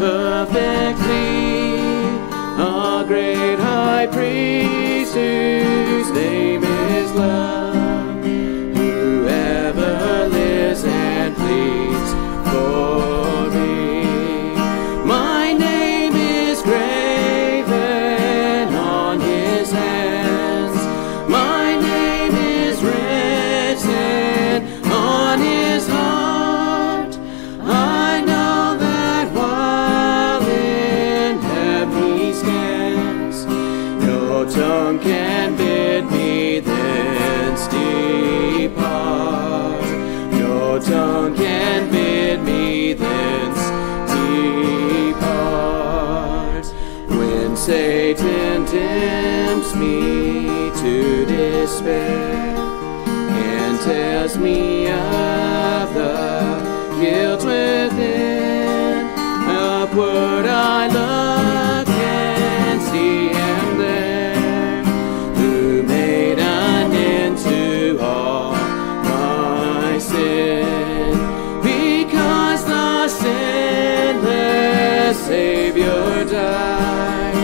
perfectly, a great high priest whose name is love, who ever lives and pleads for me. My name is graven on his hands, my name is written on his heart. I know that while in heaven he stands, no tongue can bid me thence depart. No tongue can bid me thence depart. When Satan tempts me to despair and tells me of the guilt within, upward I look and see him there, who made an end to all my sin, because the sinless Savior died.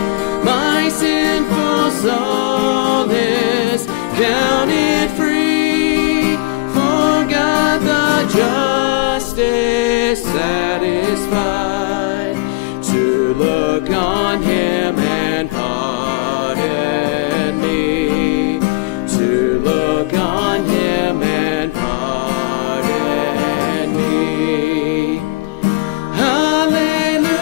My sinful soul is counted free, for God the just is satisfied to look on him and pardon me, to look on him and pardon me. Hallelujah,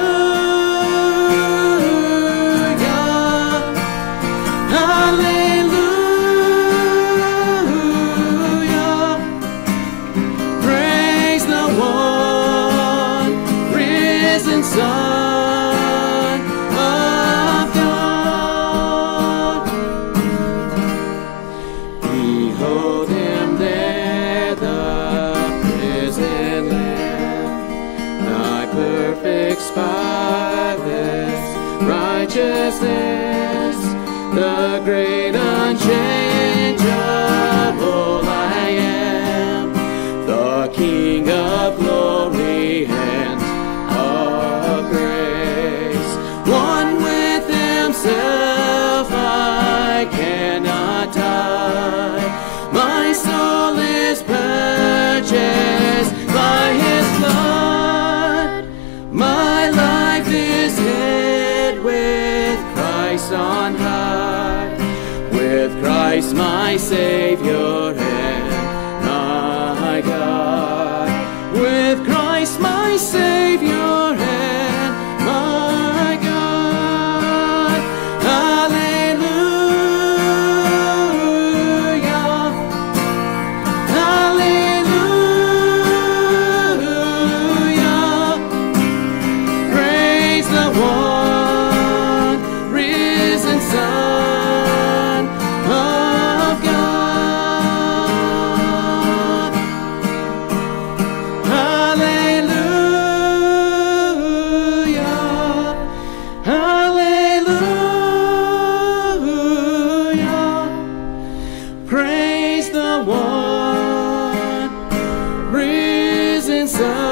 hallelujah. Praise the one risen Son of God. Behold him there, the risen Lamb, thy perfect spotless righteousness, the great unchangeable I am, the King of glory and of grace. One with himself I cannot die. My soul is purchased by his blood. My life is hid with Christ on high, with Christ my Savior and my God, with Christ my Savior and my God. Hallelujah, hallelujah. Praise the one risen Son of God. Hallelujah, hallelujah. Praise the one risen Son